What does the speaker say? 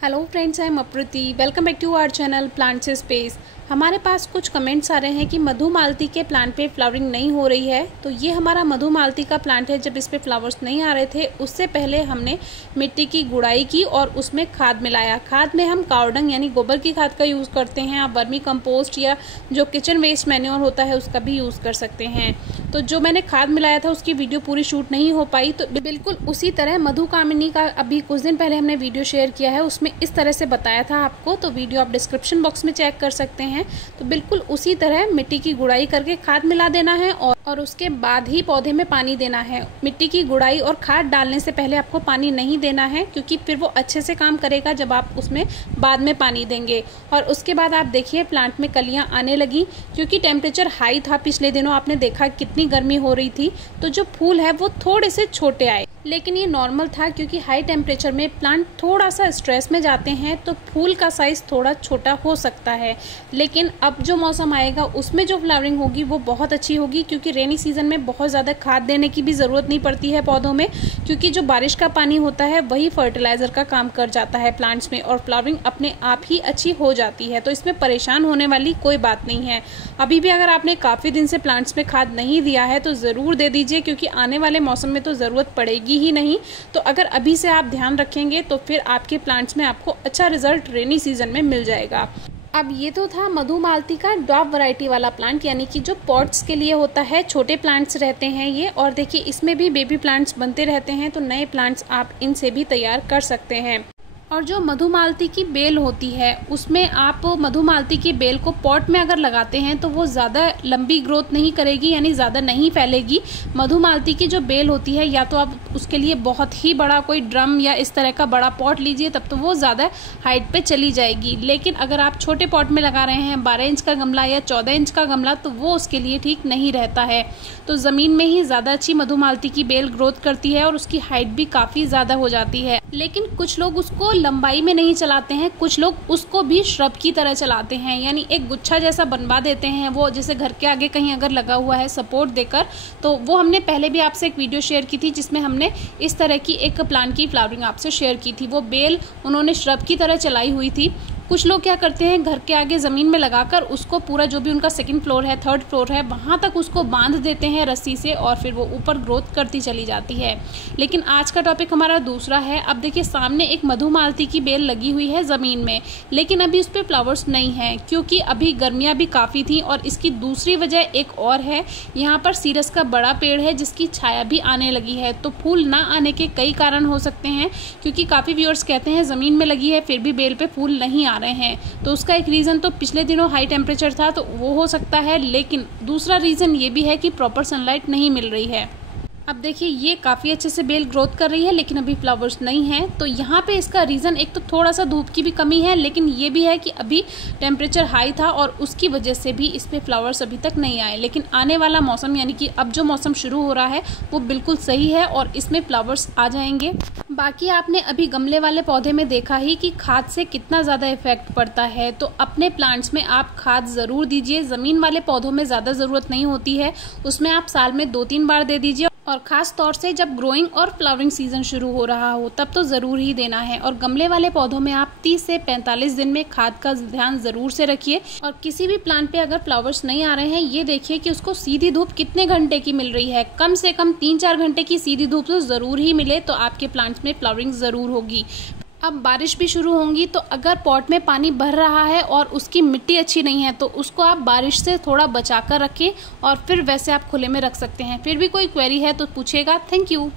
Hello friends, I am Apruti. Welcome back to our channel plants space. हमारे पास कुछ comments आ रहे हैं कि मधुमालती के प्लांट पे फ्लावरिंग नहीं हो रही है। तो ये हमारा मधुमालती का प्लांट है। जब इस पे फ्लावर्स नहीं आ रहे थे उससे पहले हमने मिट्टी की गुड़ाई की और उसमें खाद मिलाया। खाद में हम कावडंग यानी गोबर की खाद का यूज़ करते हैं। आप वर्मी कंपोस्ट या जो किचन वेस्ट मैन्योर होता है उसका भी यूज़ कर सकते हैं। तो जो मैंने खाद मिलाया था उसकी वीडियो पूरी शूट नहीं हो पाई, तो बिल्कुल उसी तरह मधुकामिनी का अभी कुछ दिन पहले हमने वीडियो शेयर किया है, उसमें इस तरह से बताया था आपको। तो वीडियो आप डिस्क्रिप्शन बॉक्स में चेक कर सकते हैं। तो बिल्कुल उसी तरह मिट्टी की गुड़ाई करके खाद मिला देना है और उसके बाद ही पौधे में पानी देना है। मिट्टी की गुड़ाई और खाद डालने से पहले आपको पानी नहीं देना है, क्योंकि फिर वो अच्छे से काम करेगा जब आप उसमें बाद में पानी देंगे। और उसके बाद आप देखिए प्लांट में कलियां आने लगी, क्योंकि टेम्परेचर हाई था पिछले दिनों। आपने देखा कितनी गर्मी हो रही थी, तो जो फूल है वो थोड़े से छोटे आए, लेकिन ये नॉर्मल था क्योंकि हाई टेम्परेचर में प्लांट थोड़ा सा स्ट्रेस में जाते हैं, तो फूल का साइज थोड़ा छोटा हो सकता है। लेकिन अब जो मौसम आएगा उसमें जो फ्लावरिंग होगी वो बहुत अच्छी होगी, क्योंकि रेनी सीजन में बहुत ज़्यादा खाद देने की भी ज़रूरत नहीं पड़ती है पौधों में, क्योंकि जो बारिश का पानी होता है वही फर्टिलाइजर का काम कर जाता है प्लांट्स में, और फ्लावरिंग अपने आप ही अच्छी हो जाती है। तो इसमें परेशान होने वाली कोई बात नहीं है। अभी भी अगर आपने काफ़ी दिन से प्लांट्स में खाद नहीं दिया है तो ज़रूर दे दीजिए, क्योंकि आने वाले मौसम में तो ज़रूरत पड़ेगी ही नहीं। तो अगर अभी से आप ध्यान रखेंगे तो फिर आपके प्लांट्स में आपको अच्छा रिजल्ट रेनी सीजन में मिल जाएगा। अब ये तो था मधुमालती का ड्वार्फ वैरायटी वाला प्लांट, यानी कि जो पॉट्स के लिए होता है, छोटे प्लांट्स रहते हैं ये। और देखिए इसमें भी बेबी प्लांट्स बनते रहते हैं, तो नए प्लांट्स आप इनसे भी तैयार कर सकते हैं। और जो मधुमालती की बेल होती है उसमें आप मधुमालती की बेल को पॉट में अगर लगाते हैं तो वो ज़्यादा लंबी ग्रोथ नहीं करेगी, यानी ज़्यादा नहीं फैलेगी। मधुमालती की जो बेल होती है, या तो आप उसके लिए बहुत ही बड़ा कोई ड्रम या इस तरह का बड़ा पॉट लीजिए, तब तो वो ज़्यादा हाइट पे चली जाएगी। लेकिन अगर आप छोटे पॉट में लगा रहे हैं, 12 इंच का गमला या 14 इंच का गमला, तो वो उसके लिए ठीक नहीं रहता है। तो ज़मीन में ही ज़्यादा अच्छी मधुमालती की बेल ग्रोथ करती है और उसकी हाइट भी काफ़ी ज़्यादा हो जाती है। लेकिन कुछ लोग उसको लंबाई में नहीं चलाते हैं, कुछ लोग उसको भी श्रब की तरह चलाते हैं, यानी एक गुच्छा जैसा बनवा देते हैं। वो जैसे घर के आगे कहीं अगर लगा हुआ है सपोर्ट देकर, तो वो हमने पहले भी आपसे एक वीडियो शेयर की थी जिसमें हमने इस तरह की एक प्लांट की फ्लावरिंग आपसे शेयर की थी। वो बेल उन्होंने श्रब की तरह चलाई हुई थी। कुछ लोग क्या करते हैं, घर के आगे ज़मीन में लगाकर उसको पूरा जो भी उनका सेकंड फ्लोर है, थर्ड फ्लोर है, वहाँ तक उसको बांध देते हैं रस्सी से, और फिर वो ऊपर ग्रोथ करती चली जाती है। लेकिन आज का टॉपिक हमारा दूसरा है। अब देखिए सामने एक मधुमालती की बेल लगी हुई है ज़मीन में, लेकिन अभी उस पर फ्लावर्स नहीं है, क्योंकि अभी गर्मियाँ भी काफ़ी थी। और इसकी दूसरी वजह एक और है, यहाँ पर सीरस का बड़ा पेड़ है जिसकी छाया भी आने लगी है। तो फूल ना आने के कई कारण हो सकते हैं, क्योंकि काफ़ी व्यूअर्स कहते हैं ज़मीन में लगी है फिर भी बेल पे फूल नहीं आ रहे हैं। तो उसका एक रीज़न तो पिछले दिनों हाई टेम्परेचर था, तो वो हो सकता है। लेकिन दूसरा रीज़न ये भी है कि प्रॉपर सनलाइट नहीं मिल रही है। अब देखिए ये काफ़ी अच्छे से बेल ग्रोथ कर रही है, लेकिन अभी फ्लावर्स नहीं है। तो यहाँ पे इसका रीज़न एक तो थोड़ा सा धूप की भी कमी है, लेकिन ये भी है कि अभी टेम्परेचर हाई था और उसकी वजह से भी इस पे फ्लावर्स अभी तक नहीं आए। लेकिन आने वाला मौसम, यानी कि अब जो मौसम शुरू हो रहा है वो बिल्कुल सही है और इसमें फ्लावर्स आ जाएंगे। बाकी आपने अभी गमले वाले पौधे में देखा ही कि खाद से कितना ज़्यादा इफेक्ट पड़ता है। तो अपने प्लांट्स में आप खाद ज़रूर दीजिए। ज़मीन वाले पौधों में ज़्यादा ज़रूरत नहीं होती है, उसमें आप साल में 2-3 बार दे दीजिए। और ख़ास तौर से जब ग्रोइंग और फ्लावरिंग सीजन शुरू हो रहा हो तब तो ज़रूर ही देना है। और गमले वाले पौधों में आप 30 से 45 दिन में खाद का ध्यान ज़रूर से रखिए। और किसी भी प्लांट पे अगर फ्लावर्स नहीं आ रहे हैं, ये देखिए कि उसको सीधी धूप कितने घंटे की मिल रही है। कम से कम 3-4 घंटे की सीधी धूप तो ज़रूर ही मिले, तो आपके प्लांट्स में फ्लावरिंग ज़रूर होगी। अब बारिश भी शुरू होंगी, तो अगर पॉट में पानी भर रहा है और उसकी मिट्टी अच्छी नहीं है तो उसको आप बारिश से थोड़ा बचा कर रखें, और फिर वैसे आप खुले में रख सकते हैं। फिर भी कोई क्वेरी है तो पूछेगा। Thank you.